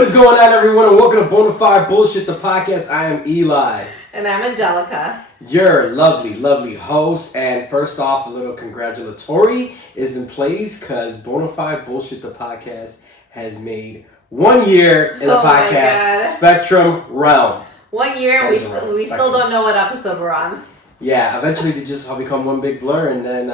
What is going on, everyone, and welcome to Bona Fide Bullshit, the podcast. I am Eli. And I'm Angelica. Your lovely, lovely host. And first off, a little congratulatory is in place because Bona Fide Bullshit, the podcast, has made 1 year in the podcast Spectrum realm. 1 year, we still don't know what episode we're on. Yeah, eventually they just all become one big blur, and then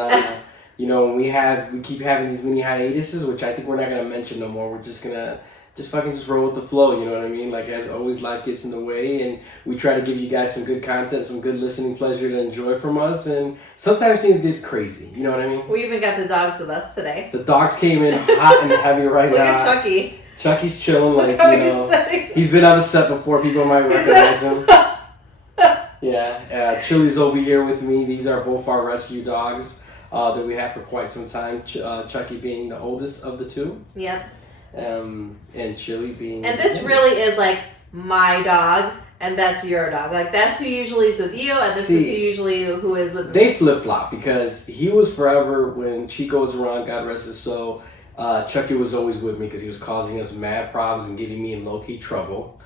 when we keep having these mini hiatuses, which I think we're not gonna mention no more. We're just gonna just roll with the flow, you know what I mean? Like, as always, life gets in the way, and we try to give you guys some good content, some good listening pleasure to enjoy from us, and sometimes things get crazy, you know what I mean? We even got the dogs with us today. The dogs came in hot and heavy right Look now. Look at Chucky. Chucky's chilling, like, he's been on the set before, people might recognize him. Yeah, Chili's over here with me. These are both our rescue dogs that we have for quite some time. Chucky being the oldest of the two. Yep. And Chili being... And this really is like my dog, and that's your dog. Like, that's who usually is with you, and this is who is with me. They flip-flop because he was forever, when Chico was around, God rest his soul, Chucky was always with me because he was causing us mad problems and getting me in low-key trouble.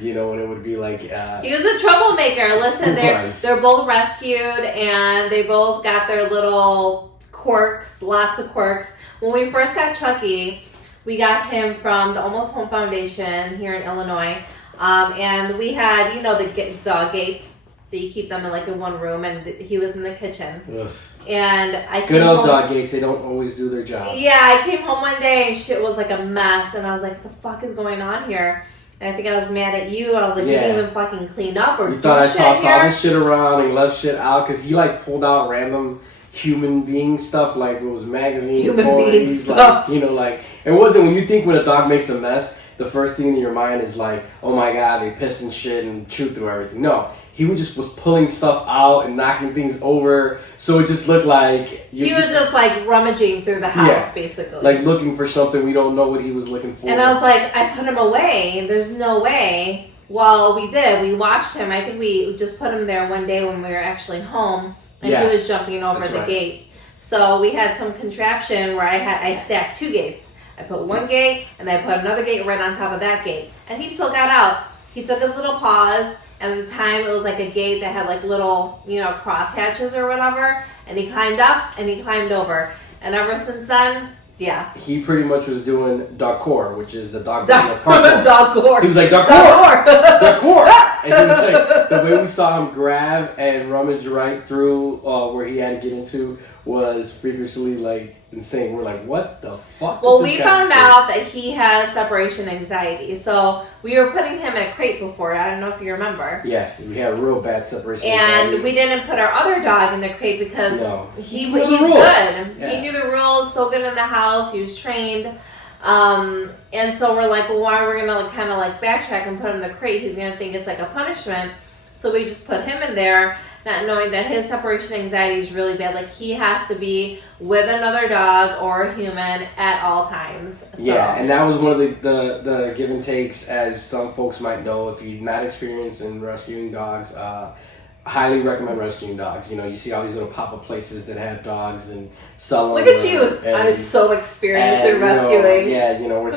You know, and it would be like... he was a troublemaker. Listen, they're both rescued, and they both got their little quirks, lots of quirks. When we first got Chucky, we got him from the Almost Home Foundation here in Illinois. And we had, the dog gates that you keep them in one room, and he was in the kitchen. Ugh. And I Good old dog gates, they don't always do their job. Yeah, I came home one day and shit was like a mess, and I was like, what the fuck is going on here? And I think I was mad at you. I was like, you didn't even fucking clean up or do shit. You thought I tossed all this shit around and left shit out, because he pulled out random human being stuff, like it was magazines, toys, stuff. It wasn't, when a dog makes a mess, the first thing in your mind is like, oh my god, they pissed and shit and chewed through everything. No, he was pulling stuff out and knocking things over, so it just looked like... He was just rummaging through the house, basically. Like looking for something, we don't know what he was looking for. And I was like, I put him away, there's no way. Well, we did, we watched him, I think we just put him there one day when we were actually home, and he was jumping over the gate. So we had some contraption where I stacked two gates. I put one gate, and then I put another gate right on top of that gate. And he still got out. He took his little paws, and at the time it was like a gate that had little, cross hatches or whatever. And he climbed up, and he climbed over. And ever since then, yeah. He pretty much was doing dogcore, which is the dog parkour. Dogcore. He was like, dogcore! Dogcore! And he was like, the way we saw him grab and rummage right through where he had to get into was freakishly insane. We're like, what the fuck? Well, we found out that he has separation anxiety. So we were putting him in a crate before. I don't know if you remember. Yeah, we had real bad separation anxiety. And we didn't put our other dog in the crate because he's good. Yeah. He knew the rules, so good in the house. He was trained. And so we're like, well, why are we going to kind of backtrack and put him in the crate? He's going to think it's like a punishment. So we just put him in there, not knowing that his separation anxiety is really bad. He has to be with another dog or a human at all times. So. Yeah, and that was one of the give and takes, as some folks might know. If you're not experienced in rescuing dogs, highly recommend rescuing dogs. You see all these little pop-up places that have dogs and sell them. Look at you! I'm so experienced in rescuing. We're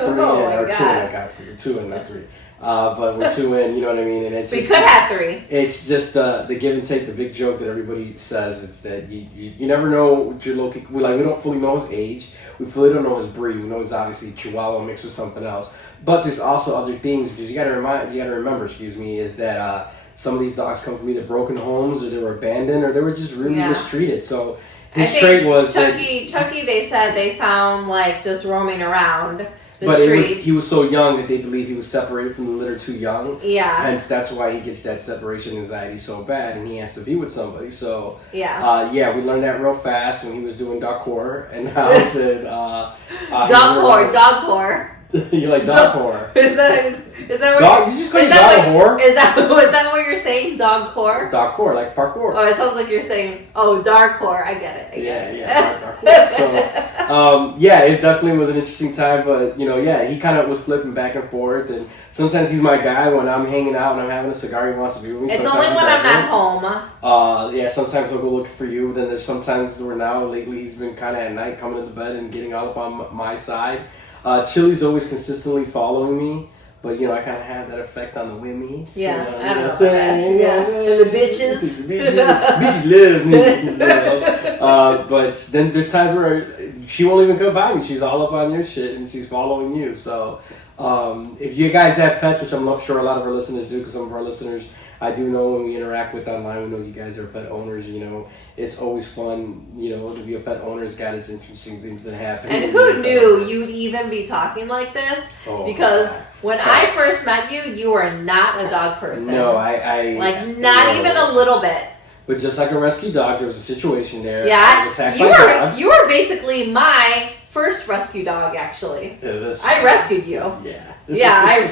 two and not three. But we're two in, you know what I mean? And it's we could have three. It's just the give and take, the big joke that everybody says. It's that you never know what your local... We don't fully know his age. We fully don't know his breed. We know he's obviously Chihuahua mixed with something else. But there's also other things, because you gotta remember, is that some of these dogs come from either broken homes, or they were abandoned, or they were just really mistreated. So his trait was... Chucky, they said they found just roaming around. But he was so young that they believe he was separated from the litter too young. Yeah. Hence, that's why he gets that separation anxiety so bad, and he has to be with somebody. So we learned that real fast when he was doing dogcore in the house. And dogcore. You like dogcore? Is that what you just call it dog whore? Is that what you're saying? Dogcore? Dogcore, like parkour. Oh, it sounds like you're saying, darkcore. I get it. Dogcore. So, it definitely was an interesting time, but he kind of was flipping back and forth, and sometimes he's my guy when I'm hanging out and I'm having a cigar. He wants to be with me. It's only when I'm at home. Sometimes he'll go looking for you. Then there's sometimes where now lately he's been kind of at night coming to bed and getting all up on my side. Chili's always consistently following me. But, you know, I kind of had that effect on the women. Yeah, you know, I don't know about that. Yeah, and the bitches. bitches love me. You know? But then there's times where she won't even come by me. She's all up on your shit and she's following you. So if you guys have pets, which I'm not sure a lot of our listeners do, because some of our listeners I do know when we interact with online, we know you guys are pet owners. You know, it's always fun, you know, to be a pet owner. It's got its interesting things that happen. And who knew you'd even be talking like this? Because when I first met you, you were not a dog person. No, I like not even a little bit. But just like a rescue dog, there was a situation there. Yeah, I was attacked by dogs. You were basically my first rescue dog, actually. Yeah, I rescued you. Yeah. Yeah,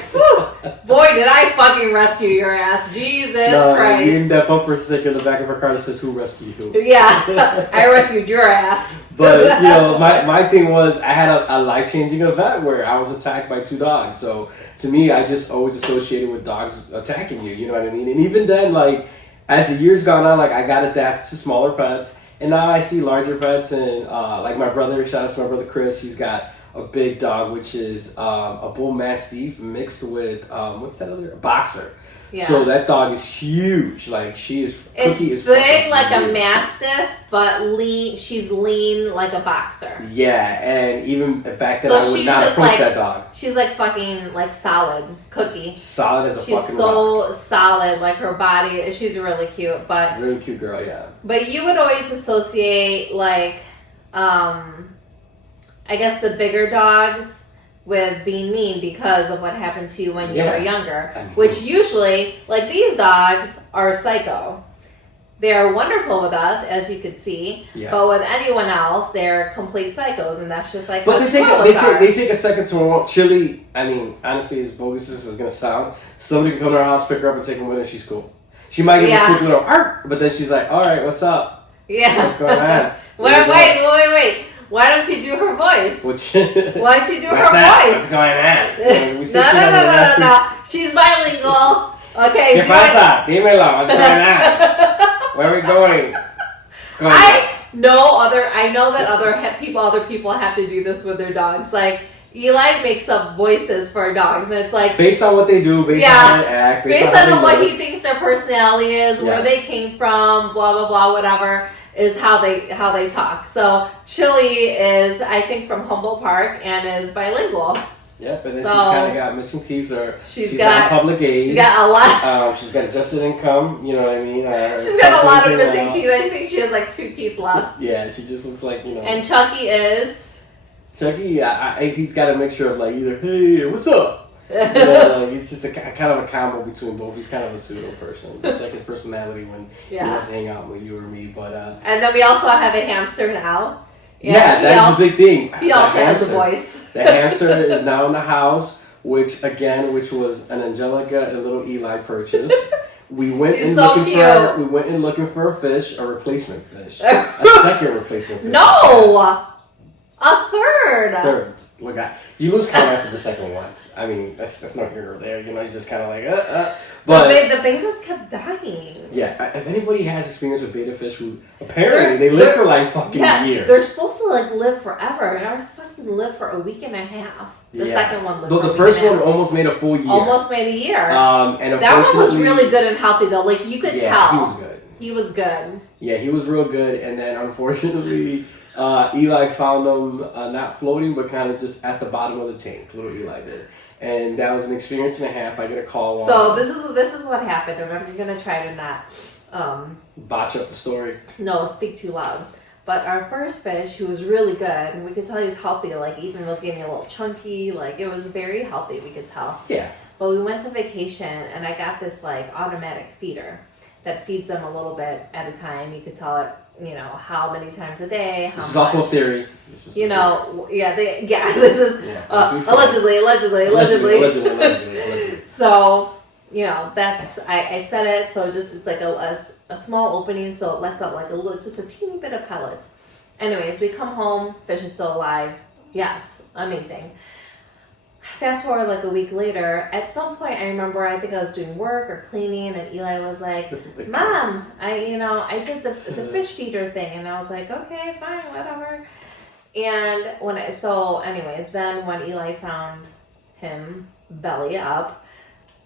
boy, did I fucking rescue your ass. Jesus Christ. You need that bumper sticker in the back of her car that says, "Who rescued who?" Yeah, I rescued your ass. But, you know, my thing was, I had a life-changing event where I was attacked by 2 dogs. So, to me, I just always associated with dogs attacking you, you know what I mean? And even then, like, as the years gone on, like, I got adapted to smaller pets. And now I see larger pets, and like my brother, shout out to my brother Chris, he's got a big dog, which is a bull mastiff mixed with, what's that other? A boxer. Yeah. So that dog is huge. Like, she is cookie. It's big like a mastiff, but lean. She's lean like a boxer. Yeah, and even back then, I would not approach that dog. She's like fucking like solid cookie. Solid as a fucking rock. She's so solid, like her body. She's really cute, but really cute girl, yeah. But you would always associate like, I guess the bigger dogs with being mean because of what happened to you when you were younger. Which usually, like, these dogs are psycho. They are wonderful with us, as you could see, but with anyone else, they're complete psychos, and that's just like. But they take a second to warm up. Chili, I mean, honestly, as bogus as this is gonna sound, somebody can come to our house, pick her up, and take her with her. She's cool. She might give a quick little ark, but then she's like, "All right, what's up? Yeah, what's going on?" wait. Why don't you do her voice? Why don't you do her voice? What's going on? No. She's bilingual. Okay. ¿Qué pasa? Dímelo. What's going on? Where are we going? I know that other people have to do this with their dogs. Like, Eli makes up voices for dogs, and it's like based on what they do, based on how they act, based on what he thinks their personality is, where they came from, blah blah blah, whatever. Is how they talk. So Chili is, I think, from Humboldt Park and is bilingual. Yeah, but then she's kind of got missing teeth, or she's got on public aid. She's got a lot. She's got adjusted income. You know what I mean? She's got a lot of missing teeth. I think she has like 2 teeth left. Yeah, she just looks like, you know. And Chucky is. Chucky, he's got a mixture of like either hey, what's up. You know, like, it's just a kind of a combo between both. He's kind of a pseudo person. Just like his personality when he wants to hang out with you or me. But and then we also have a hamster now. Yeah, that's a big thing. He also has a voice. The hamster is now in the house, which was an Angelica and little Eli purchase. We went in looking for a fish, a replacement fish, a second replacement fish. No, a third. Look at you lose count after the second one. I mean, that's not here or there. You know, you just kind of like, But the betas kept dying. Yeah, if anybody has experience with beta fish, who apparently they live for like fucking years. They're supposed to like live forever, and ours fucking lived for a week and a half. The second one lived. But the first one almost made a full year. Almost made a year. And that one was really good and healthy though. Like you could tell. He was good. He was good. Yeah, he was real good, and then unfortunately. Eli found them not floating, but kind of just at the bottom of the tank. Little Eli did, and that was an experience and a half. I get a call. So this is what happened, and I'm gonna try to not botch up the story. No, speak too loud. But our first fish, who was really good, and we could tell he was healthy. Like Ethan was getting a little chunky. Like it was very healthy. We could tell. Yeah. But we went to vacation, and I got this like automatic feeder that feeds them a little bit at a time. You could tell it. You know, how many times a day, how This is much. also a theory. You know, this is allegedly. So, you know, that's, I said it, so it's like a small opening, so it lets out like just a teeny bit of pellets. Anyways, we come home, fish is still alive. Yes, amazing. Fast forward like a week later, at some point I remember I think I was doing work or cleaning and Eli was like, Mom, I did the fish feeder thing, and I was like, okay, fine, whatever. And then when Eli found him belly up,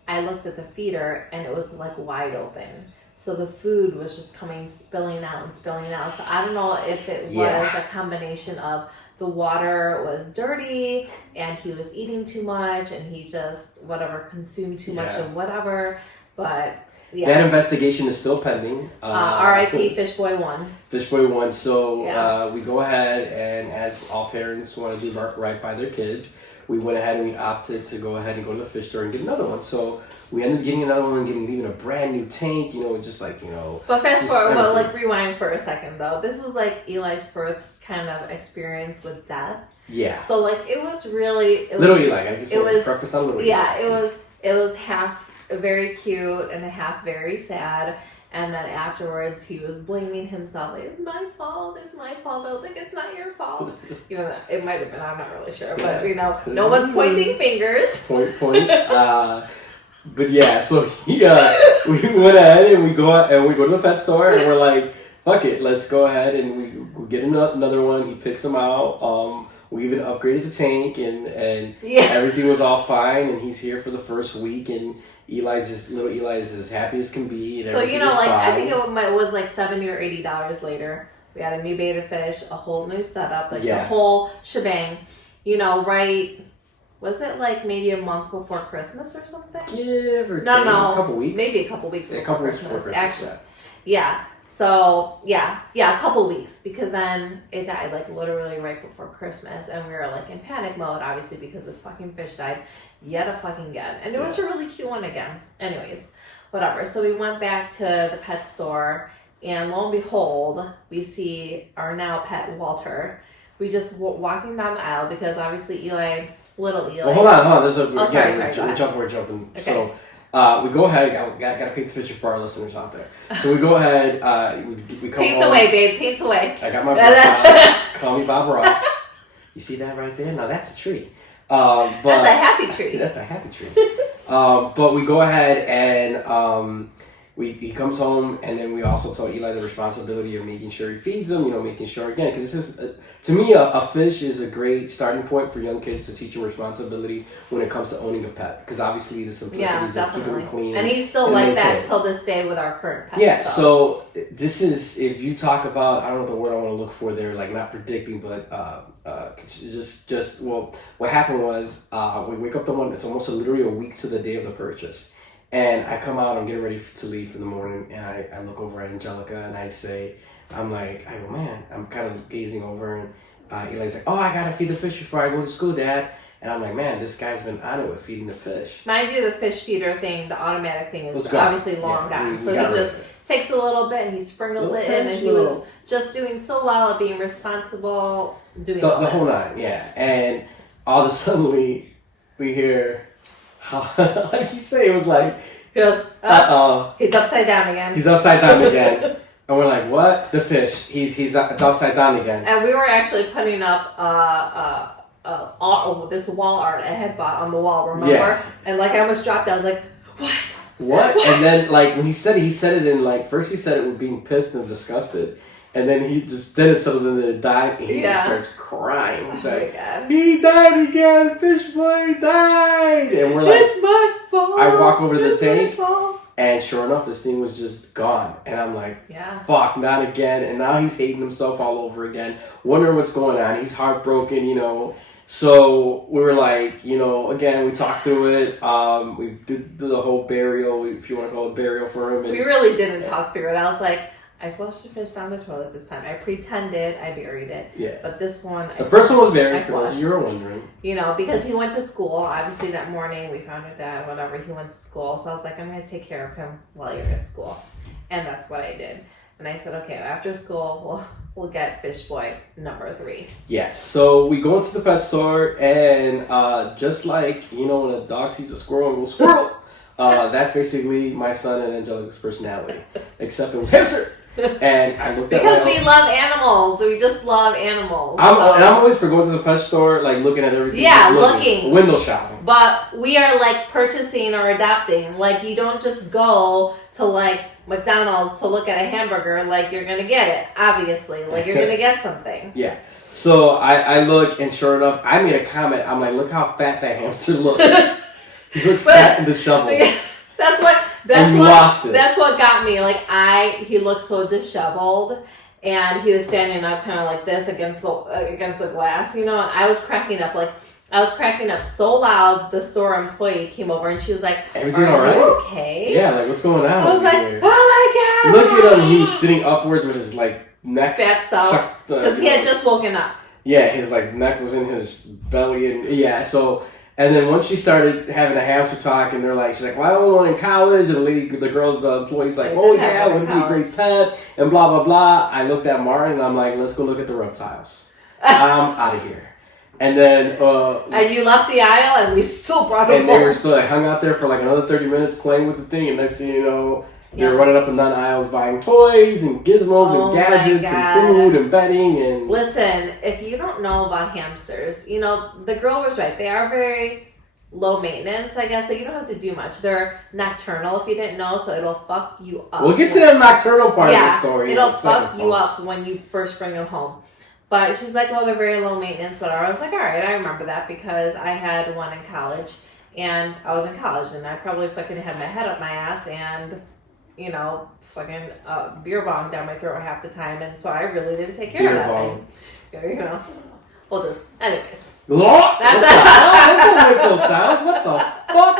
I looked at the feeder and it was like wide open. So the food was just spilling out. So I don't know if it was a combination of the water was dirty and he was eating too much and he just consumed too much of whatever. But that investigation is still pending. R.I.P. Fishboy 1. Fishboy 1. So we go ahead and, as all parents want to do right by their kids, we went ahead and we opted to go ahead and go to the fish store and get another one. So we ended up getting another one and getting even a brand new tank, just like, But fast forward, rewind for a second though. This was like Eli's first kind of experience with death. Yeah. So like it was really... Little Eli. I give you preface on Little Eli. Yeah, it was half very cute and a half very sad. And then afterwards, he was blaming himself. Like, it's my fault. I was like, it's not your fault. Even though it might have been. I'm not really sure. But, no one's pointing fingers. Point. But yeah, so we went ahead and we go to the pet store and we're like, fuck it, let's go ahead and we get another one. He picks them out. We even upgraded the tank and everything was all fine. And he's here for the first week and little Eli is as happy as can be. And so, I think it was like $70 or $80 later. We had a new betta fish, a whole new setup, the whole shebang. Was it like maybe a month before Christmas or something? Give or take. No. A couple weeks. Maybe a couple weeks before Christmas. Actually. Yeah. So, a couple weeks because then it died like literally right before Christmas and we were like in panic mode, obviously, because this fucking fish died yet again. And it was a really cute one again. Anyways, whatever. So we went back to the pet store and lo and behold, we see our now pet Walter. We just walking down the aisle because obviously little Eli. Well, hold on. We're jumping. Okay. So we go ahead. Gotta paint the picture for our listeners out there. So we go ahead. We come Paint home. away, babe. Paint away. I got my brush out. Call me Bob Ross. You see that right there? Now that's a tree. But that's a happy tree. That's a happy tree. But we go ahead and he comes home, and then we also tell Eli the responsibility of making sure he feeds him, making sure, again, because this is, to me, a fish is a great starting point for young kids to teach them responsibility when it comes to owning a pet, because obviously the simplicity is of keeping them clean. And he's still like that till this day with our current pet. Yeah, so this is, if you talk about, I don't know what the word I want to look for there, like not predicting, but what happened was, we wake up the one, it's almost literally a week to the day of the purchase. And I come out, I'm getting ready to leave for the morning, and I look over at Angelica, and I go, man, I'm kind of gazing over, and Eli's like, oh, I gotta feed the fish before I go to school, Dad. And I'm like, man, this guy's been on it with feeding the fish. Mind you, the fish feeder thing, the automatic thing is obviously long gone. So he just takes a little bit, and he sprinkles it in, and he was just doing so well at being responsible, doing the whole nine, yeah. And all of a sudden, we hear... How did he say? It was like... He goes, he's upside down again. He's upside down again. And we're like, what? The fish. He's upside down again. And we were actually putting up this wall art I had bought on the wall, remember? Yeah. And I almost dropped it. I was like, What? And then when he said it in first he said it with being pissed and disgusted. And then he just did it so then it died, and he just starts crying. He's like, he died again, fish boy died. And we're like, it's my fault. I walk over to the tank, and sure enough, this thing was just gone. And I'm like, fuck, not again. And now he's hating himself all over again, wondering what's going on. He's heartbroken, So we were like, again, we talked through it. We did the whole burial, if you want to call it burial for him. And we really didn't talk through it. I was like, I flushed the fish down the toilet this time. I pretended I buried it. Yeah. But this one... The first one was buried, for those of you who were wondering. Because he went to school. Obviously, that morning, we found out that, whatever, he went to school. So I was like, I'm going to take care of him while you're at school. And that's what I did. And I said, okay, after school, we'll get Fish Boy number 3. Yeah. So we go into the pet store, and just like, when a dog sees a squirrel and goes, squirrel! That's basically my son and Angelica's personality. Except it was hamster! And I looked at because we love animals. We just love animals. I'm always for going to the pet store, looking at everything. Yeah, looking. Window shopping. But we are purchasing or adopting. You don't just go to McDonald's to look at a hamburger, like you're gonna get it, obviously. Like you're gonna get something. Yeah. So I look, and sure enough, I made a comment. I'm like, look how fat that hamster looks. He looks fat and disheveled. That's what got me. Like he looked so disheveled, and he was standing up kind of like this against the glass, you know. I was cracking up so loud. The store employee came over and she was like, "Everything all right? Okay?" Yeah, like what's going on? I was like, here? "Oh my god!" Look at him. He was sitting upwards with his like neck fat self because he had just woken up. Yeah, his like neck was in his belly, and yeah. So, and then once she started having a hamster talk, and she's like, "Well, I don't want in college," and the employee's like, "Oh yeah, would be a great pet," and blah blah blah. I looked at Martin, and I'm like, "Let's go look at the reptiles. I'm out of here." And then and you left the aisle, and we still brought him. And they were still hung out there for like another 30 minutes playing with the thing, and next thing you know, they were running up and down aisles buying toys and gizmos and gadgets and food and bedding and. Listen, if you don't know about hamsters, you know the girl was right. They are very low maintenance, I guess. So you don't have to do much. They're nocturnal, if you didn't know, so it'll fuck you up. We'll get to that nocturnal part of the story. It'll fuck you up when you first bring them home. But she's like, "Oh, they're very low maintenance, whatever." I was like, "All right, I remember that because I had one in college, and I was in college, and I probably fucking had my head up my ass, and you know, fucking beer bong down my throat half the time, and so I really didn't take care of that thing. You know, we'll just, anyways. That's don't make those sounds. What the fuck?"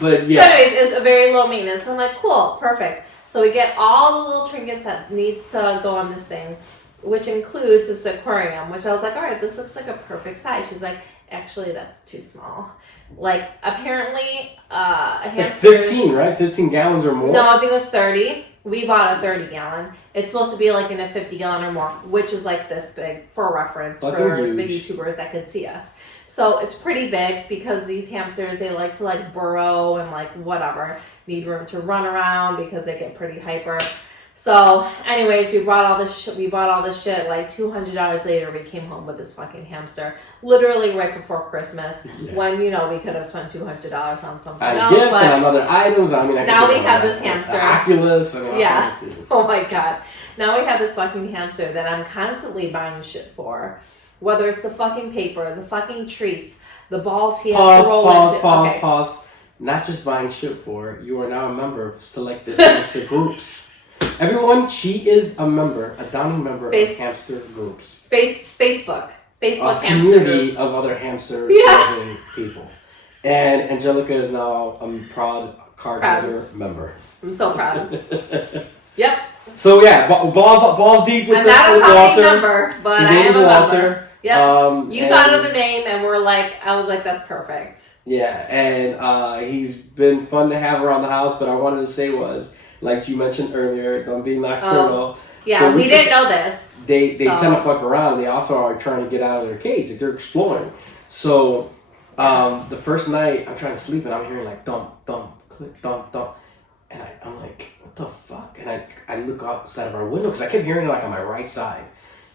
But yeah. So anyways, it's a very low maintenance. So I'm like, cool, perfect. So we get all the little trinkets that needs to go on this thing, which includes this aquarium, which I was like, all right, this looks like a perfect size. She's like, actually, that's too small. Like, apparently, a hamster... Like 15, right? 15 gallons or more? No, I think it was 30. We bought a 30-gallon. It's supposed to be like in a 50-gallon or more, which is like this big for reference for the YouTubers that could see us. So it's pretty big because these hamsters, they like to like burrow and like whatever, need room to run around because they get pretty hyper. So anyways, we bought all this shit. Like $200 later, we came home with this fucking hamster. Literally right before Christmas, when we could have spent $200 on something else. Yes, and on other items. I mean, now we have this hamster. The Oculus. Oh my god. Now we have this fucking hamster that I'm constantly buying shit for. Whether it's the fucking paper, the fucking treats, the balls he has to roll into. Pause. Not just buying shit for. You are now a member of selected hamster groups. Everyone, she is a member, a downing member of hamster groups. Facebook hamster community group. Of other hamster loving people. And Angelica is now a proud card holder member. I'm so proud. Yep. So yeah, balls deep with I'm the not a Walter. Member, but His I name am is a Walter. member. Yep. You thought of the name, and I was like, that's perfect. Yeah, and he's been fun to have around the house. But I wanted to say was, like you mentioned earlier, them being nocturnal. Yeah, so we didn't know this. They tend to fuck around. They also are trying to get out of their cage. Like they're exploring. So the first night, I'm trying to sleep, and I'm hearing like thump, thump, click, thump, thump. And I'm like, what the fuck? And I look out the side of our window because I kept hearing it like on my right side.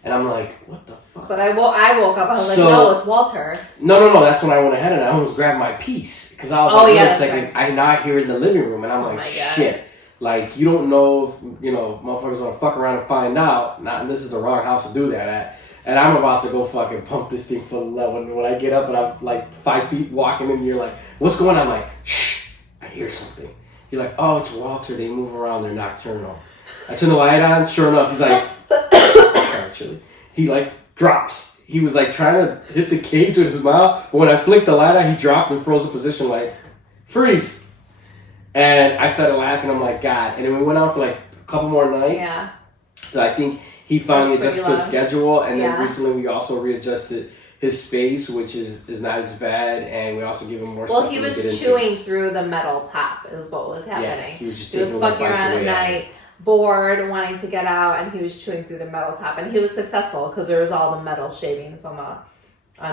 And I'm like, what the fuck? But I woke up. I was like, no, it's Walter. No. That's when I went ahead and I almost grabbed my piece. Because I was like, wait a second. Right. I now hear it in the living room. And I'm like, shit. Like, you don't know if, motherfuckers want to fuck around and find out. And this is the wrong house to do that at. And I'm about to go fucking pump this thing full of lead. When I get up and I'm like 5 feet walking in, you're like, what's going on? I'm like, shh, I hear something. You're like, oh, it's Walter. They move around. They're nocturnal. I turn the light on. Sure enough, he's like, actually, he like drops. He was like trying to hit the cage with his mouth. But when I flicked the light on, he dropped and froze in position like, freeze. And I started laughing. I'm like, God. And then we went on for like a couple more nights. Yeah. So I think he finally adjusted to his schedule. And then recently we also readjusted his space, which is not as bad, and we also give him more stuff. Well, he was chewing through the metal top is what was happening. Yeah, he was just fucking around at night, bored, wanting to get out, and he was chewing through the metal top. And he was successful because there was all the metal shavings on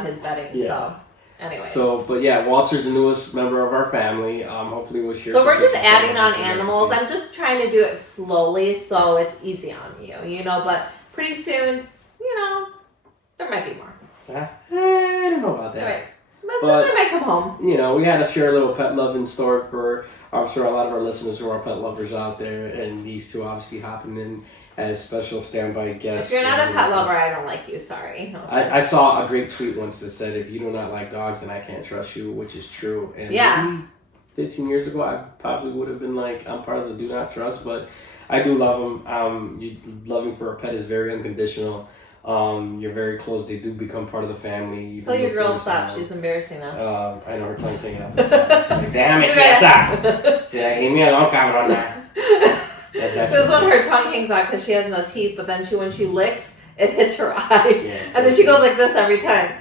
his bedding. Yeah. So, anyway. But yeah, Walter's the newest member of our family. Hopefully we'll share. So we're just adding on animals. I'm just trying to do it slowly so it's easy on you, But pretty soon, there might be more. I don't know about that. Right. But they might come home. You know, we had to share a little pet loving story for, I'm sure, a lot of our listeners who are pet lovers out there, and these two obviously hopping in as special standby guests. If you're not a pet lover, I don't like you. Sorry. No I saw a great tweet once that said, if you do not like dogs, then I can't trust you, which is true. And maybe 15 years ago, I probably would have been like, I'm part of the do not trust, but I do love them. Loving for a pet is very unconditional. You're very close. They do become part of the family. Tell your girl stop. She's embarrassing us. I know her tongue's hanging out the side. She's like, damn it, quieta. She's like, leave me alone, cabrona. This is when her tongue hangs out because she has no teeth, but then when she licks, it hits her eye. Yeah, and then she goes like this every time.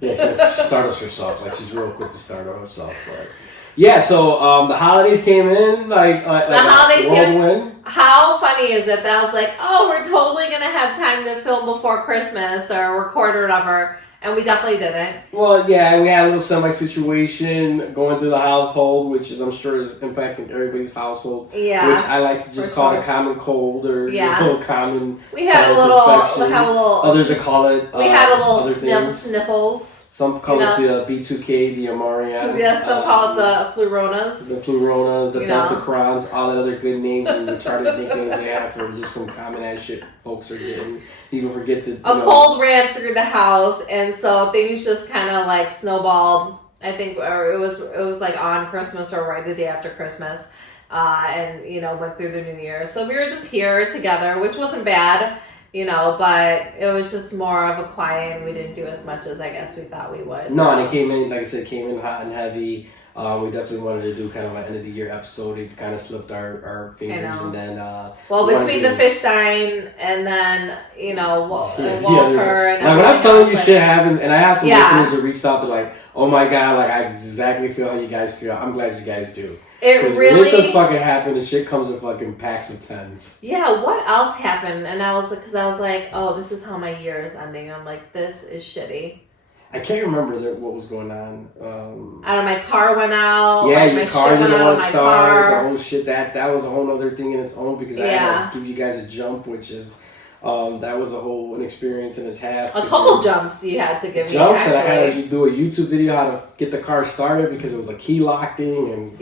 Yeah, she startles herself. Like, she's real quick to startle herself. But yeah, so the holidays came in. Like the holidays came in. How funny is it that I was like, oh, we're totally going to have time to film before Christmas or record or whatever. And we definitely didn't. Well, yeah, we had a little semi-situation going through the household, which is, I'm sure, is impacting everybody's household. Yeah. Which I like to just call it a common cold or common we had a little infection. Others would call it we had a little sniffles. Some call it the B2K, the Amaria. Yeah, some call it the Fluronas. The Fluronas, the Deltacrons, all the other good names and retarded nicknames they have for just some common ass shit folks are getting. People forget that a cold ran through the house, and so things just kind of like snowballed. I think, or it was like on Christmas or right the day after Christmas, and went through the New Year. So we were just here together, which wasn't bad. But it was just more of a quiet, and we didn't do as much as I guess we thought we would. No, and it came in, like I said, hot and heavy. We definitely wanted to do kind of an end of the year episode. It kind of slipped our fingers, and then between the fish dying and then Walter and like when I'm telling you shit happens, and I have some listeners who reached out to like, oh my god, like I exactly feel how you guys feel. I'm glad you guys do. It really when it does fucking happen, the shit comes in fucking packs of 10s. Yeah, what else happened? And I was like, oh, this is how my year is ending. I'm like, this is shitty. I can't remember what was going on. My car went out. Yeah, like, your car didn't want to start. The whole shit that was a whole other thing in its own because I had to give you guys a jump, which is that was a whole experience in its half. A couple jumps you had to give me. Jumps, and I had to do a YouTube video how to get the car started because it was a key lock thing, and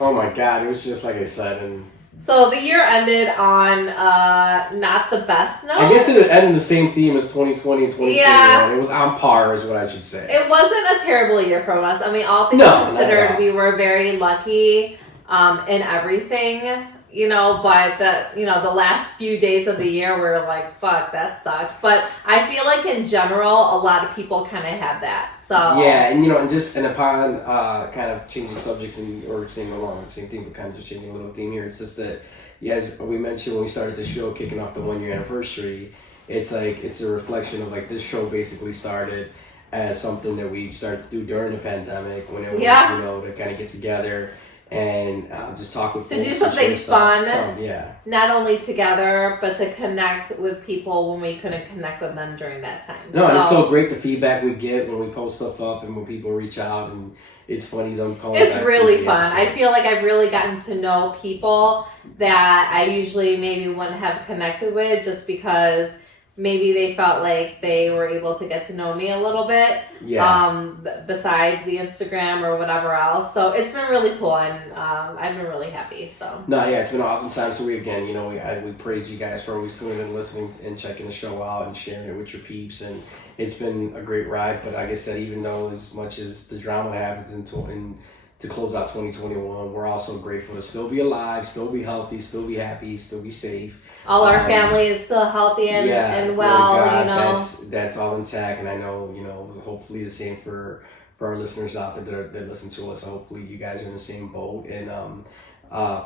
oh my god, it was just like I said. And so the year ended on not the best note. I guess it ended the same theme as 2020 and 2021. Yeah. It was on par, is what I should say. It wasn't a terrible year from us. I mean, all things considered, we were very lucky in everything. But the last few days of the year we're like, fuck, that sucks. But I feel like in general, a lot of people kind of have that. So yeah, and upon kind of changing subjects or saying along the same thing, but kind of just changing a little theme here. It's just that, as we mentioned when we started the show, kicking off the 1 year anniversary, it's like it's a reflection of like this show basically started as something that we started to do during the pandemic when it was to kind of get together. And just talk with folks. To do something fun. Yeah. Not only together, but to connect with people when we couldn't connect with them during that time. No, and it's so great the feedback we get when we post stuff up and when people reach out, and it's funny them calling. It's really fun. I feel like I've really gotten to know people that I usually maybe wouldn't have connected with just because maybe they felt like they were able to get to know me a little bit. Yeah. Besides the Instagram or whatever else. So it's been really cool, and I've been really happy. So. No, yeah, it's been an awesome time. So we praise you guys for always tuning in, listening, and checking the show out and sharing it with your peeps. And it's been a great ride. But like I said, even though as much as the drama that happens to close out 2021, we're also grateful to still be alive, still be healthy, still be happy, still be safe. All our family is still healthy and well, God, that's all intact, and I know, hopefully the same for our listeners out there that listen to us. Hopefully you guys are in the same boat. And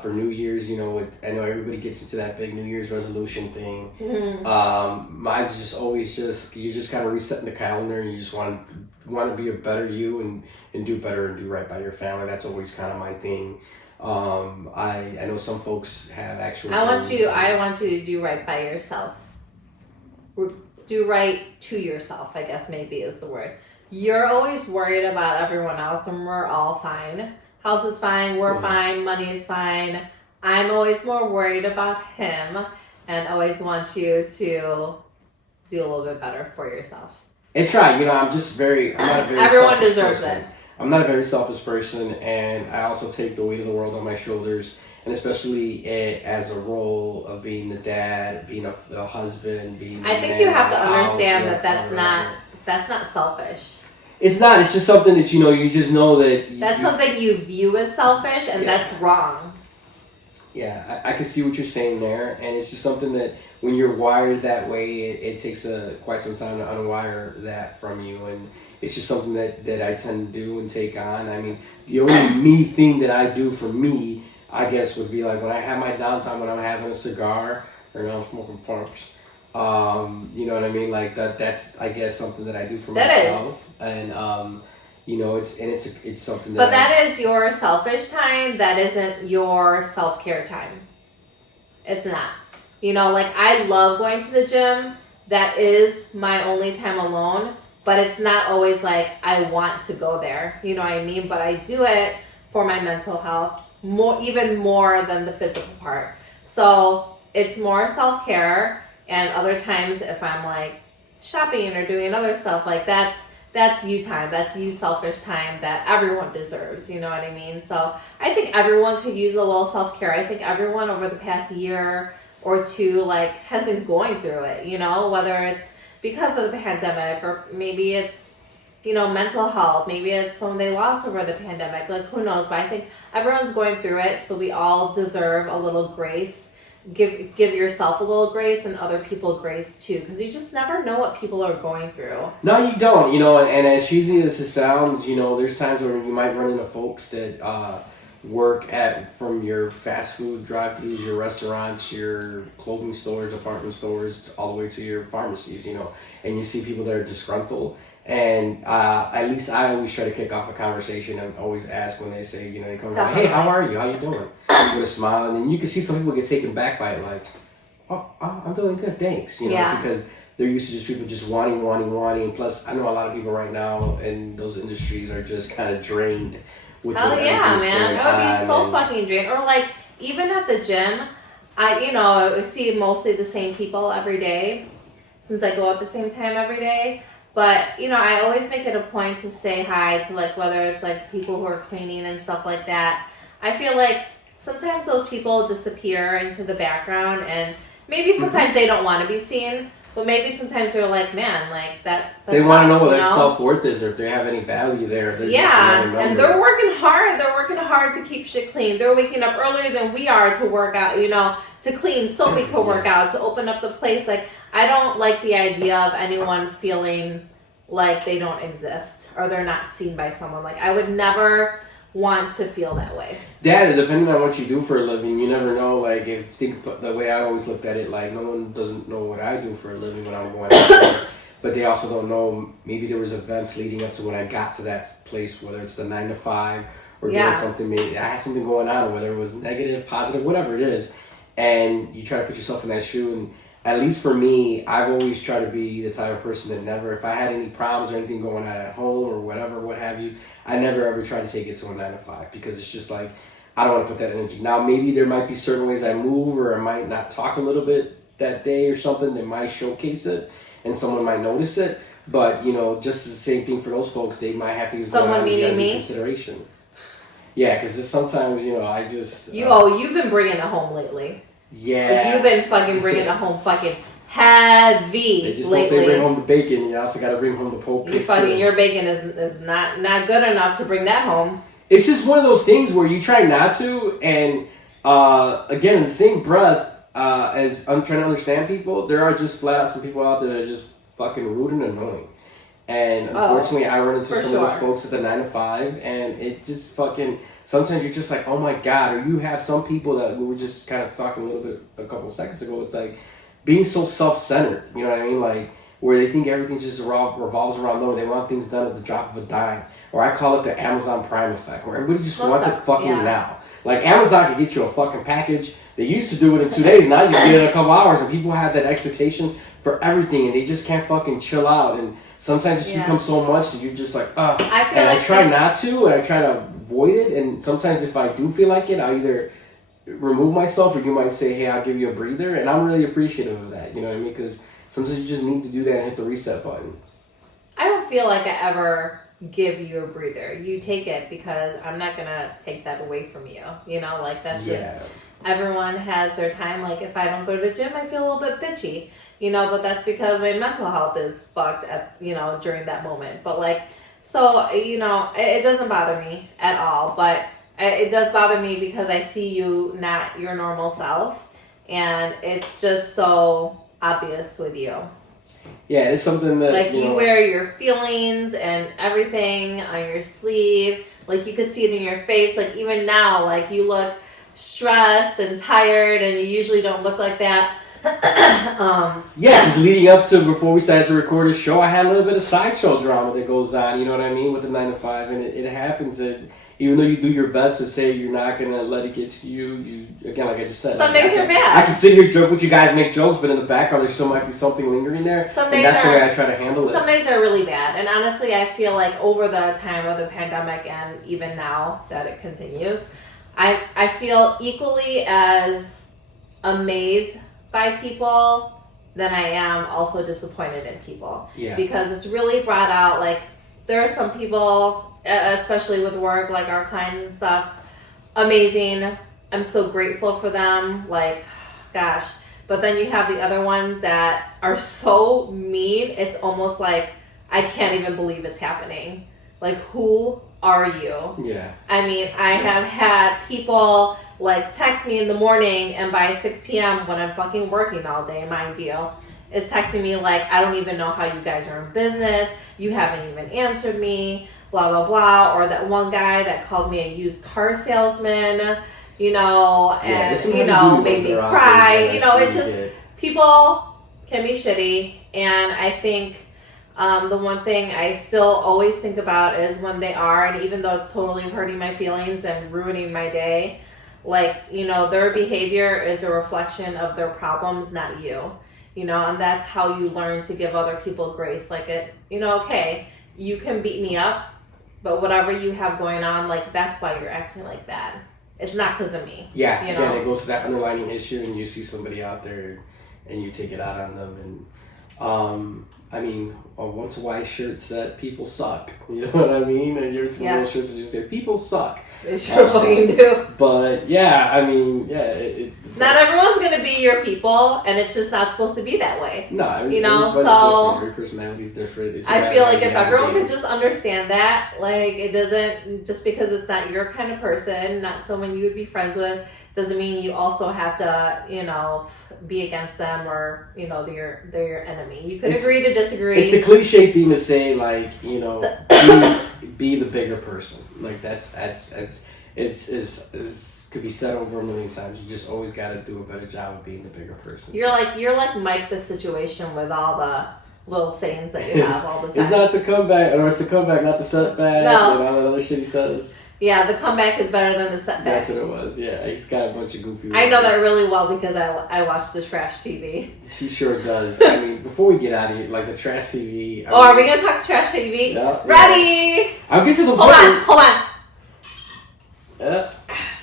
for New Year's, I know everybody gets into that big New Year's resolution thing. Mm-hmm. Mine's just always you're just kind of resetting the calendar, and you just want to be a better you and do better and do right by your family. That's always kind of my thing. I know some folks have actual. I want you to do right by yourself. Do right to yourself, I guess maybe is the word. You're always worried about everyone else, and we're all fine. House is fine, we're fine, money is fine. I'm always more worried about him, and always want you to do a little bit better for yourself. And try, I'm not a very everyone deserves it. I'm not a very selfish person, and I also take the weight of the world on my shoulders, and especially as a role of being a dad, being a husband, being. I think you have to understand that that's not selfish. It's not. It's just something that you just know that. That's something you view as selfish, and that's wrong. Yeah, I can see what you're saying there, and it's just something that when you're wired that way, it takes quite some time to unwire that from you, and it's just something that I tend to do and take on. I mean, the only me thing that I do for me, I guess, would be like when I have my downtime, when I'm having a cigar or I'm smoking pumps. You know what I mean? Like that's I guess something that I do for myself, and it's something that. But that is your selfish time. That isn't your self-care time. It's not. Like I love going to the gym. That is my only time alone. But it's not always like I want to go there. You know what I mean? But I do it for my mental health, even more than the physical part. So it's more self-care. And other times if I'm like shopping or doing other stuff, like that's you time. That's you selfish time that everyone deserves. You know what I mean? So I think everyone could use a little self-care. I think everyone over the past year or two like has been going through it, whether it's because of the pandemic or maybe it's, mental health. Maybe it's someone they lost over the pandemic. Like who knows? But I think everyone's going through it. So we all deserve a little grace. Give yourself a little grace and other people grace too, because you just never know what people are going through. No, you don't. And as cheesy as it sounds, there's times where you might run into folks that work from your fast food drive-thrus, your restaurants, your clothing stores, apartment stores, all the way to your pharmacies. And you see people that are disgruntled. And at least I always try to kick off a conversation and always ask when they say, they come like, hey, how are you? How you doing? With a smile. And then you can see some people get taken back by it, like, oh I'm doing good, thanks. Because they're used to just people just wanting. And plus, I know a lot of people right now in those industries are just kind of drained. Hell yeah, man. It would be so fucking drained. Or like, even at the gym, I see mostly the same people every day since I go at the same time every day. But, I always make it a point to say hi to, like, whether it's, like, people who are cleaning and stuff like that. I feel like sometimes those people disappear into the background, and maybe sometimes they don't want to be seen, but maybe sometimes they're like, man, like, that they want to know what their self-worth is or if they have any value there. And they're working hard. They're working hard to keep shit clean. They're waking up earlier than we are to work out, to clean so we can work out, to open up the place. Like, I don't like the idea of anyone feeling like they don't exist or they're not seen by someone. Like, I would never want to feel that way. Depending on what you do for a living, you never know. Like, the way I always looked at it, like, no one doesn't know what I do for a living when I'm going out there. But they also don't know, maybe there was events leading up to when I got to that place, whether it's the 9 to 5 or doing something, maybe I had something going on, whether it was negative, positive, whatever it is. And you try to put yourself in that shoe. And at least for me, I've always tried to be the type of person that never, if I had any problems or anything going on at home or whatever, what have you, I never ever try to take it to a 9 to 5 because it's just like, I don't want to put that energy. Now, maybe there might be certain ways I move or I might not talk a little bit that day or something that might showcase it and someone might notice it. But, just the same thing for those folks, they might have things someone meeting me consideration. Yeah, because sometimes, I just... you've been bringing it home lately. Yeah. Like, you've been fucking bringing it home fucking heavy they just lately. Don't say bring home the bacon. You also got to bring home the Pope. Your bacon is not good enough to bring that home. It's just one of those things where you try not to, and again, in the same breath, as I'm trying to understand people, there are just flat out some people out there that are just fucking rude and annoying. And unfortunately, I run into some of those folks at the 9 to 5, and it just fucking... Sometimes you're just like, oh my God, or you have some people that we were just kind of talking a little bit a couple of seconds ago, it's like being so self-centered, you know what I mean? Like, where they think everything just revolves around them, or they want things done at the drop of a dime. Or I call it the Amazon Prime effect, where everybody just wants it fucking now. Like, Amazon can get you a fucking package. They used to do it in 2 days, now you can get it in a couple hours, and people have that expectation for everything, and they just can't fucking chill out, and sometimes it's become so much that you're just like, ugh. I try not to, and I try to avoid it, and sometimes if I do feel like it, I'll either remove myself, or you might say, hey, I'll give you a breather, and I'm really appreciative of that, you know what I mean? Because sometimes you just need to do that and hit the reset button. I don't feel like I ever give you a breather. You take it because I'm not going to take that away from you. You know, like that's just, everyone has their time. Like if I don't go to the gym, I feel a little bit bitchy, you know, but that's because my mental health is fucked at, you know, during that moment. But like, so, you know, it doesn't bother me at all, but it does bother me because I see you not your normal self, and it's just so obvious with you. Yeah, it's something that... Like, you wear your feelings and everything on your sleeve. Like, you could see it in your face. Like, even now, like, you look stressed and tired, and you usually don't look like that. Yeah, because leading up to before we started to record this show, I had a little bit of sideshow drama that goes on, you know what I mean, with the 9 to 5, and it happens that even though you do your best to say you're not going to let it get to you, again, like I just said. Some days are bad. I can sit here joke with you guys, make jokes, but in the background there still might be something lingering there. Some days and that's the way I try to handle it. Some days are really bad. And honestly, I feel like over the time of the pandemic and even now that it continues, I feel equally as amazed by people than I am also disappointed in people. Yeah. Because it's really brought out, like, there are some people, especially with work, like our clients and stuff, amazing. I'm so grateful for them. Like, gosh. But then you have the other ones that are so mean, it's almost like I can't even believe it's happening. Like, who are you? Yeah. I mean, I have had people like text me in the morning, and by 6 p.m. when I'm fucking working all day, mind you, is texting me like, I don't even know how you guys are in business. You haven't even answered me, blah, blah, blah. Or that one guy that called me a used car salesman, you know, and, you know, made me cry. You know, it just, people can be shitty. And I think the one thing I still always think about is when they are, and even though it's totally hurting my feelings and ruining my day, like, you know, their behavior is a reflection of their problems, not you. You know, and that's how you learn to give other people grace. Like, it, you know, okay, you can beat me up, but whatever you have going on, like, that's why you're acting like that. It's not because of me. Yeah, you again, know? it goes to that underlying issue, and you see somebody out there, and you take it out on them. And I mean, a once white shirt said "people suck." You know what I mean? And yours little shirts that just say "people suck." They sure fucking do. But yeah, I mean, yeah. Not everyone's gonna be your people, and it's just not supposed to be that way. No, you know. So different. Every personality's different. I feel like if everyone could just understand that, like, it doesn't, just because it's not your kind of person, not someone you would be friends with, doesn't mean you also have to, you know, be against them, or, you know, they're your enemy. You could agree to disagree. It's a cliche thing to say, like, you know, be the bigger person. Like, it's could be said over a million times. You just always got to do a better job of being the bigger person. You're like Mike the Situation with all the little sayings that you have all the time. It's not the comeback, or it's the comeback, not the setback. No. And all that other shit he says. Yeah, the comeback is better than the setback. That's what it was. Yeah, he's got a bunch of goofy words. I know that really well because I watch the trash TV. She sure does. I mean, before we get out of here, like the trash TV. Are we gonna talk trash TV? Yeah, Ready? I'll get to the point. Hold on. Yeah.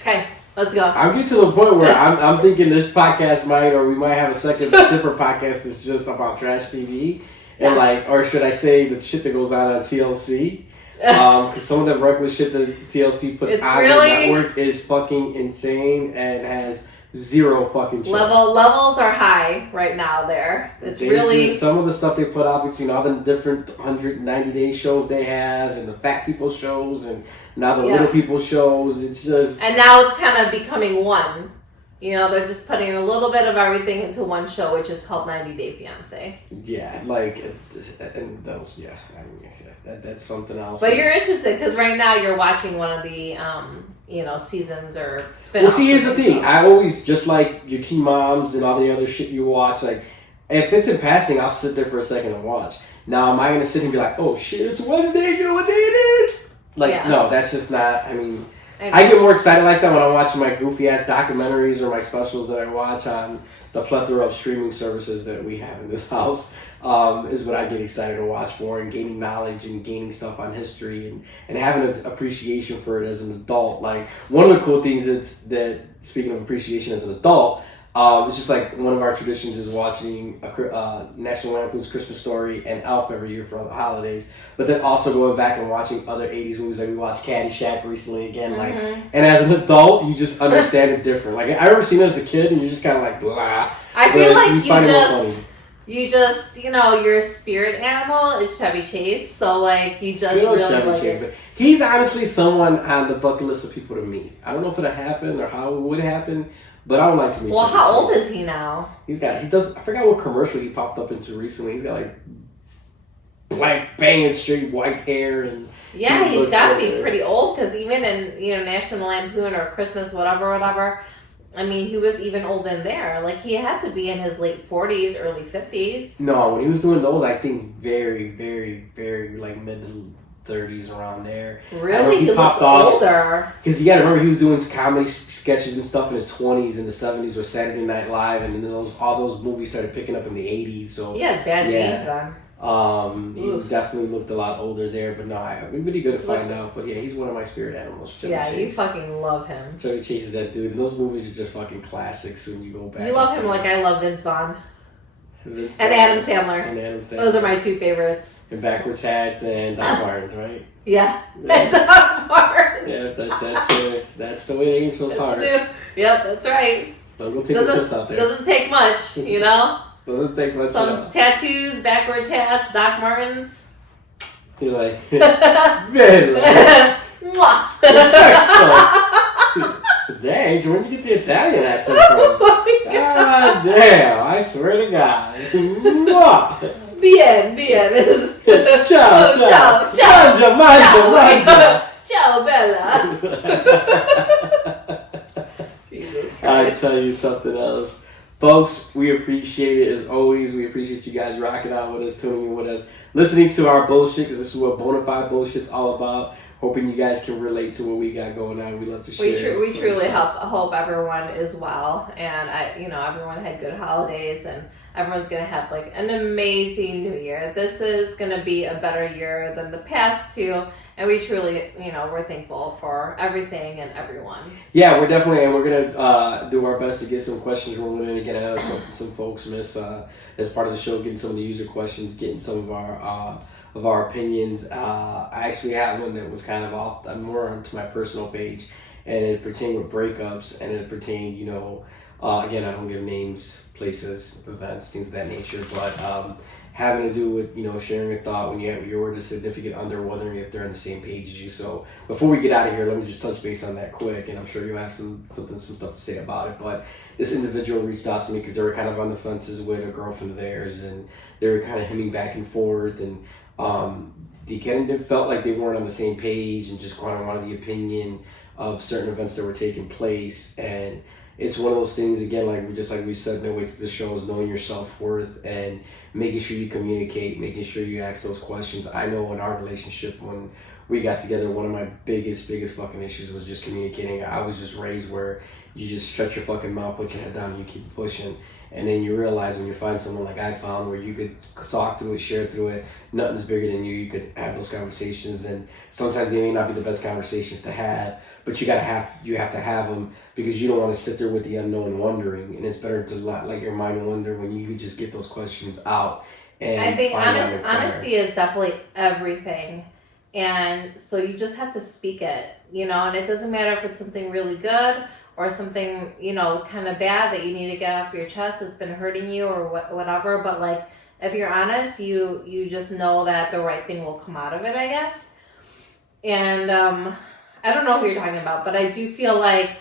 Okay, let's go. I'm getting to the point where I'm thinking this podcast we might have a second different podcast that's just about trash TV, and like, or should I say the shit that goes on TLC? Because some of the regular shit that TLC puts on the network is fucking insane and has zero fucking shit. Levels are high right now there. It's really... some of the stuff they put out between all the different 190-day shows they have, and the fat people shows, and now the little people shows. It's just... And now it's kind of becoming one. You know, they're just putting a little bit of everything into one show, which is called 90 Day Fiancé. Yeah, like, and those, I mean, that's something else. But you're interested because right now you're watching one of the, you know, seasons or spin-offs. Well, see, here's the thing. I always, just like your Teen Moms and all the other shit you watch, like, if it's in passing, I'll sit there for a second and watch. Now, am I going to sit and be like, oh, shit, it's Wednesday, you know what day it is? Like, no, that's just not, I mean... I get more excited like that when I'm watching my goofy-ass documentaries or my specials that I watch on the plethora of streaming services that we have in this house, is what I get excited to watch for, and gaining knowledge and gaining stuff on history and having an appreciation for it as an adult. Like, one of the cool things that speaking of appreciation as an adult, It's just like one of our traditions is watching National Lampoon's Christmas Story and Elf every year for all the holidays. But then also going back and watching other 80s movies. Like we watched Caddyshack recently again. Like, and as an adult, you just understand it different. Like I remember seeing it as a kid, and you're just kind of like blah. I feel like you just your spirit animal is Chevy Chase. So like you just really Chevy Chase, but he's honestly someone on the bucket list of people to meet. I don't know if it'll happen or how it would happen. But I would like to meet. Well, how old is he now? He does. I forgot what commercial he popped up into recently. He's got like black, banging, straight white hair, and he's got to be pretty old because even in National Lampoon or Christmas, whatever. I mean, he was even old in there. Like he had to be in his late 40s, early 50s. No, when he was doing those, I think very, very, very like mid 30s around there. Really? He looks older. Because you got to remember, he was doing comedy sketches and stuff in his 20s and the 70s with Saturday Night Live, and then all those movies started picking up in the 80s. So he has bad genes on. He definitely looked a lot older there, but no, it'd be pretty good to find out. But yeah, he's one of my spirit animals. Chevy Chase. You fucking love him. Chevy Chase is that dude, and those movies are just fucking classics when you go back. You love him like I love Vince Vaughn. And Adam Sandler. Those are my two favorites. And Backwards Hats and Doc Martens, right? Yeah. And Doc Martens. Yeah, that's the way the angels are. Yep, that's right. Don't go take the tips out there. Doesn't take much, Doesn't take much. Some tattoos, backwards hats, Doc Martens. You're like, very Dang, where'd you get the Italian accent from? Oh my God damn, I swear to God. Bien. Ciao. Mangia. Ciao, Bella. Jesus Christ. I tell you something else. Folks, we appreciate it as always. We appreciate you guys rocking out with us, tuning in with us, listening to our bullshit, because this is what Bona Fide bullshit's all about. Hoping you guys can relate to what we got going on. We love to share. We truly hope everyone is well, and everyone had good holidays, and everyone's gonna have like an amazing New Year. This is gonna be a better year than the past two, and we truly, we're thankful for everything and everyone. Yeah, we're gonna do our best to get some questions rolling in again. I know something some folks miss as part of the show, getting some of the user questions, getting some of our opinions. I actually had one that was kind of more onto my personal page, and it pertained with breakups, and it pertained, again, I don't give names, places, events, things of that nature, but having to do with, sharing a thought when you're with a significant other, wondering if they're on the same page as you. So before we get out of here, let me just touch base on that quick, and I'm sure you'll have some stuff to say about it. But this individual reached out to me because they were kind of on the fences with a girlfriend of theirs, and they were kind of hemming back and forth, and they kind of felt like they weren't on the same page, and just kind of wanted the opinion of certain events that were taking place. And it's one of those things, again, like we said midway through the show, is knowing your self-worth and making sure you communicate, making sure you ask those questions. I know in our relationship, when we got together, one of my biggest fucking issues was just communicating. I was just raised where you just shut your fucking mouth, put your head down, and you keep pushing. And then you realize when you find someone like I found, where you could talk through it, share through it, nothing's bigger than you. You could have those conversations, and sometimes they may not be the best conversations to have, but you have to have them, because you don't want to sit there with the unknown wondering. And it's better to let your mind wander when you could just get those questions out. And I think honesty is definitely everything. And so you just have to speak it, and it doesn't matter if it's something really good or something, kind of bad that you need to get off your chest that's been hurting you or whatever. But like, if you're honest, you just know that the right thing will come out of it, I guess. And I don't know who you're talking about, but I do feel like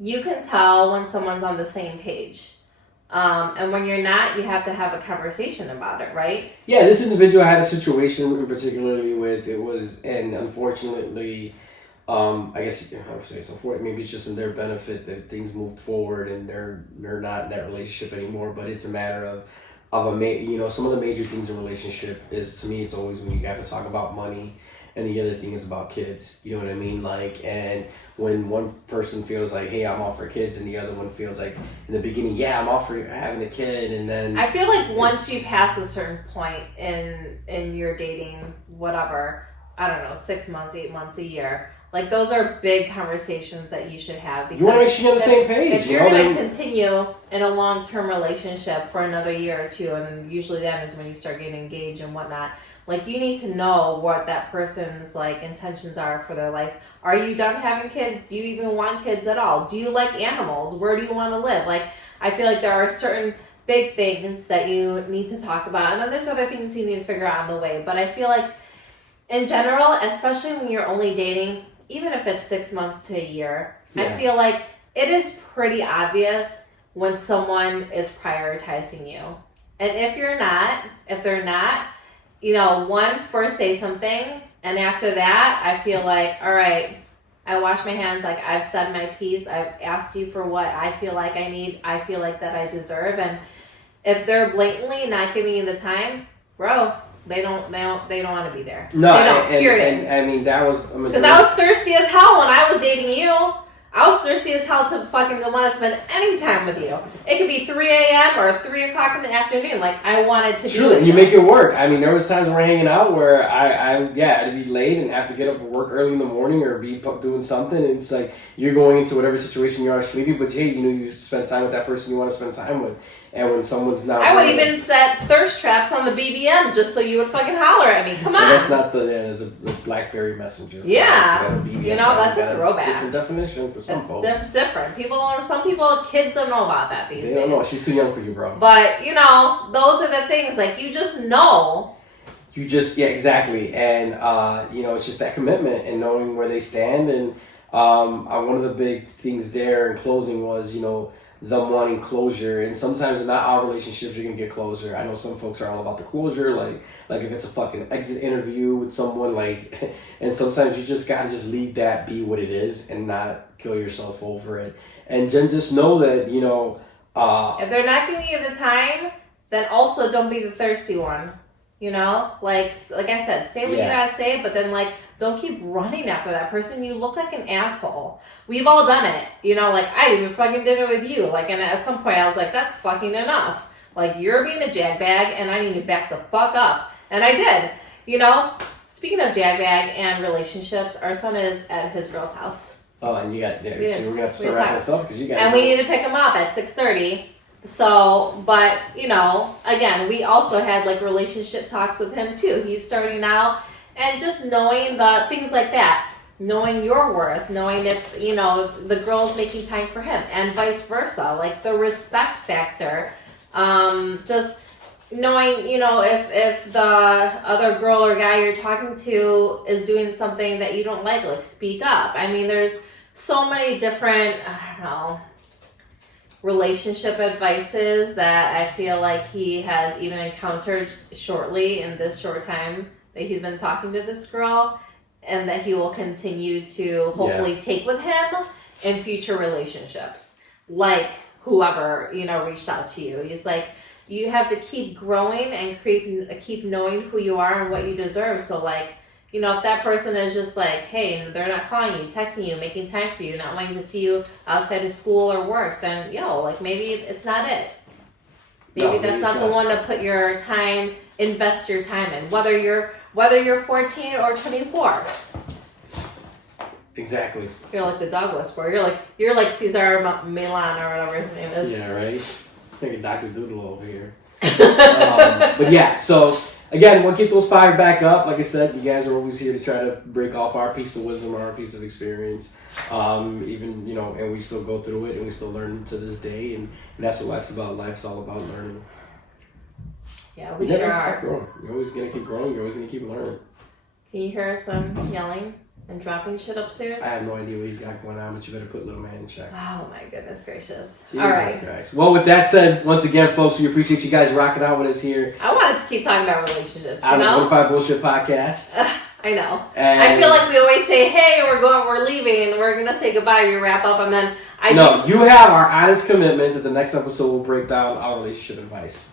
you can tell when someone's on the same page. And when you're not, you have to have a conversation about it, right? Yeah, this individual I had a situation particularly with, and unfortunately, I guess I would say maybe it's just in their benefit that things moved forward and they're not in that relationship anymore. But it's a matter of some of the major things in a relationship is, to me, it's always when you got to talk about money, and the other thing is about kids. You know what I mean? Like, and when one person feels like, hey, I'm all for kids, and the other one feels like in the beginning, yeah, I'm all for having a kid, and then I feel like once you pass a certain point in your dating, whatever, I don't know, 6 months, 8 months, a year, Like, those are big conversations that you should have. Because you want to make sure you're on the same page. If you're going to continue in a long-term relationship for another year or two, and usually then is when you start getting engaged and whatnot, like, you need to know what that person's, like, intentions are for their life. Are you done having kids? Do you even want kids at all? Do you like animals? Where do you want to live? Like, I feel like there are certain big things that you need to talk about, and then there's other things you need to figure out on the way. But I feel like, in general, especially when you're only dating, even if it's 6 months to a year, I feel like it is pretty obvious when someone is prioritizing you. And if they're not, you know, first say something, and after that, I feel like, all right, I wash my hands, like, I've said my piece, I've asked you for what I feel like I need, I feel like that I deserve, and if they're blatantly not giving you the time, bro, they don't want to be there. No, they don't, period. And I mean, that was... Because I was thirsty as hell when I was dating you. I was thirsty as hell to fucking want to spend any time with you. It could be 3 a.m. or 3 o'clock in the afternoon. Like, I wanted to be with you. You make it work. I mean, there was times when we're hanging out where I'd be late and have to get up for work early in the morning or be doing something. And it's like, you're going into whatever situation you are sleepy, but hey, you know, you spend time with that person you want to spend time with. And when someone's not... I would even set thirst traps on the BBM just so you would fucking holler at me. Come on. That's not there's a BlackBerry Messenger. Yeah. You know, that's a throwback. Different definition for some folks. It's different. Some people, kids don't know about that these days. They don't know. She's too young for you, bro. But, you know, those are the things. Like, you just know. Exactly. And, you know, it's just that commitment and knowing where they stand. And one of the big things there in closing was, you know, them wanting closure, and sometimes not all relationships you're gonna get closure. I know some folks are all about the closure, like if it's a fucking exit interview with someone, like, and sometimes you just gotta just leave that be what it is and not kill yourself over it. And then just know that, you know, if they're not giving you the time, then also don't be the thirsty one. You know, like I said, say what you gotta say, but then, like, don't keep running after that person. You look like an asshole. We've all done it. You know, like, I even fucking did it with you. Like, and at some point I was like, that's fucking enough. Like, you're being a jagbag and I need to back the fuck up. And I did. You know, speaking of jagbag and relationships, our son is at his girl's house. Oh, and you got, so we're gonna have to start wrapping this up because you got. And we need to pick him up at 6:30. So, but, you know, again, we also had, like, relationship talks with him too. He's starting out, and just knowing the things like that, knowing your worth, knowing if, you know, the girl's making time for him, and vice versa, like the respect factor, just knowing, you know, if the other girl or guy you're talking to is doing something that you don't like speak up. I mean, there's so many different, I don't know, relationship advices that I feel like he has even encountered shortly in this short time that he's been talking to this girl, and that he will continue to hopefully take with him in future relationships. Like whoever, you know, reached out to you. He's like, you have to keep growing and keep knowing who you are and what you deserve. So, like, you know, if that person is just like, hey, they're not calling you, texting you, making time for you, not wanting to see you outside of school or work, then, like, maybe it's not it. Maybe that's not the one to put your time, invest your time in, whether you're 14 or 24. Exactly. You're like the dog whisperer. You're like Cesar Milan or whatever his name is. Yeah, right. Like a Dr. Doodle over here. But yeah, so again, we'll get those fired back up. Like I said, you guys are always here to try to break off our piece of wisdom or our piece of experience. Even, you know, and we still go through it and we still learn to this day. And that's what life's about. Life's all about learning. Yeah, we sure are. Growing. You're always going to keep growing. You're always going to keep learning. Can you hear some yelling and dropping shit upstairs? I have no idea what he's got going on, but you better put little man in check. Oh my goodness gracious. Jesus all right. Christ. Well, with that said, once again, folks, we appreciate you guys rocking out with us here. I wanted to keep talking about relationships, Out of the Bona Fide Bullshit Podcast. I know. And I feel like we always say, hey, we're leaving, and we're going to say goodbye, we wrap up, and then you have our honest commitment that the next episode will break down our relationship advice.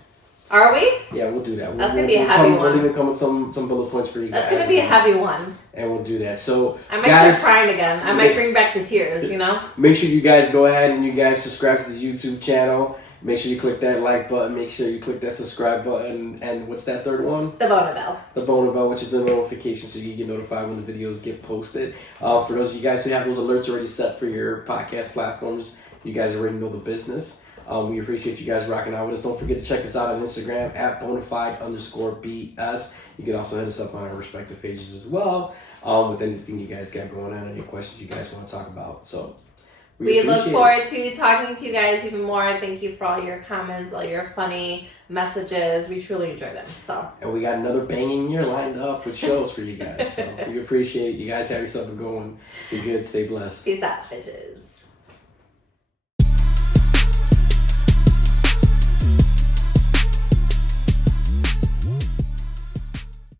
Are we? Yeah, we'll do that. That's going to be a heavy one. We'll even come with some bullet points for you guys. That's going to be a heavy one. And we'll do that. So, I might start crying again. I might bring back the tears, you know? Make sure you guys go ahead and you guys subscribe to the YouTube channel. Make sure you click that like button. Make sure you click that subscribe button. And what's that third one? The Bona bell. The Bona bell, which is the notification, so you get notified when the videos get posted. For those of you guys who have those alerts already set for your podcast platforms, you guys already know the business. We appreciate you guys rocking out with us. Don't forget to check us out on Instagram at bonafide_BS. You can also hit us up on our respective pages as well with anything you guys got going on, any questions you guys want to talk about. So we look forward to talking to you guys even more. Thank you for all your comments, all your funny messages. We truly enjoy them. And we got another banging year lined up with shows for you guys. So we appreciate it. You guys have yourself a good one. Be good. Stay blessed. Peace out, bitches.